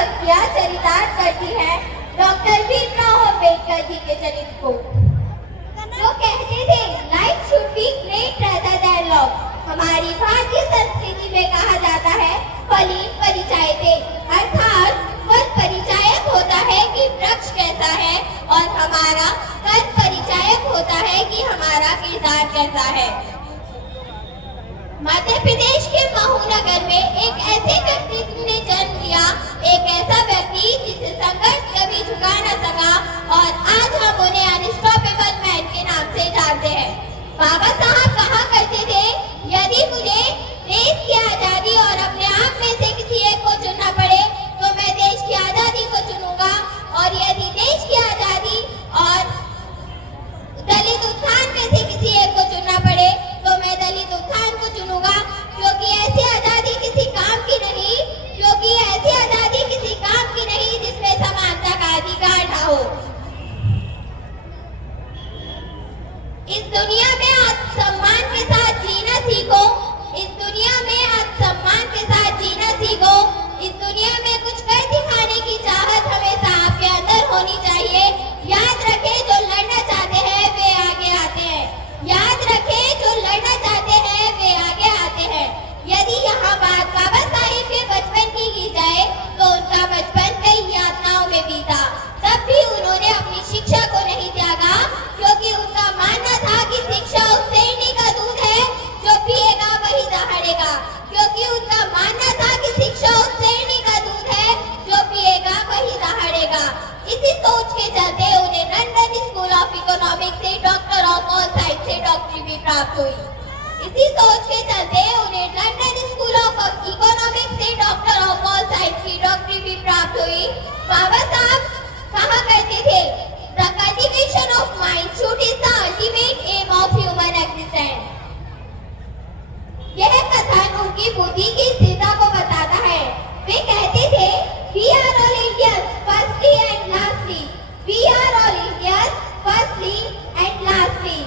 पंक्तियां चरितार्थ करती है डॉक्टर भीमराव अम्बेडकर जी के चरित्र को, जो कहते थे life should be great rather than love. हमारी भारतीय संस्कृति में कहा जाता है फली परिचायते, अर्थात फल परिचायक होता है कि वृक्ष कैसा है और हमारा कर्म परिचायक होता है कि हमारा किरदार कैसा है। मध्य प्रदेश के महू नगर में एक ऐसे व्यक्तित्व ने जन्म लिया, एक ऐसा व्यक्ति जिसे संघर्ष कभी झुका न सका और आज हम उन्हें अनस्टॉपेबल मैन के नाम से जानते हैं। बाबा साहब कहा करते थे, यदि मुझे देश की आजादी और अपने आप में से किसी एक को चुनना पड़े तो मैं देश की आजादी को चुनूंगा, और यदि देश की आजादी और दलित उत्थान में से किसी एक को चुनना पड़े तो मैं दलित उत्थान को चुनूंगा, क्योंकि ऐसी आजादी किसी काम की नहीं, क्योंकि ऐसी आजादी किसी काम की नहीं जिसमें समानता का अधिकार न हो। इस दुनिया में आत्मसम्मान के साथ जीना सीखो, इस दुनिया में आत्मसम्मान के साथ जीना सीखो। इस दुनिया में कुछ कर दिखाने की चाहत हमेशा आपके अंदर होनी चाहिए। याद रखें, जो लड़ना चाहते हैं वे आगे आते हैं। याद रखें, जो लड़ना चाहते हैं वे आगे आते हैं। यदि यहाँ बात बाबा साहिब के बचपन की जाए तो उनका बचपन कई यातनाओं में बीता, तब भी उन्होंने अपनी शिक्षा को नहीं त्यागा, क्योंकि उनका मानना था कि शिक्षा उस शेरनी का दूध है जो पिएगा वही दहाड़ेगा, क्योंकि उनका मानना था कि शिक्षा उस शेरनी का दूध है जो पिएगा वही दहाड़ेगा। इसी सोच के चलते उन्हें लंदन स्कूल ऑफ इकोनॉमिक्स से डॉक्टर ऑफ ऑल साइंस से डॉक्टरी भी प्राप्त हुई। इसी सोच के चलते उन्हें लंदन स्कूल ऑफ इकोनॉमिक्स से डॉक्टर ऑफ ऑल साइंस की डॉक्टरी भी प्राप्त हुई। बाबा साहब कहा करते थे, the cultivation of mind should is the ultimate aim of human existence. यह कथन उनकी बुद्धि की स्थिरता को बताता है। वे कहते थे, we are all Indians firstly and lastly, we are all Indians firstly and lastly।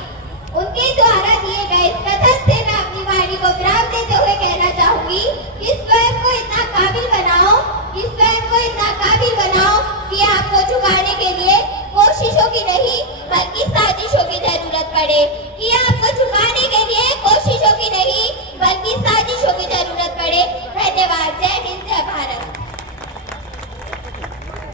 उनके द्वारा दिए गए इस कथन से मैं अपनी वाणी को विराम देते हुए कहना चाहूंगी कि स्वयं को इतना काबिल बनाओ, कि स्वयं को इतना काबिल बनाओ कि आपको झुकाने के लिए कोशिशों की नहीं बल्कि साजिशों की जरूरत पड़े, कि आपको झुकाने के लिए कोशिशों की नहीं बल्कि साजिशों की जरूरत पड़े। धन्यवाद। जय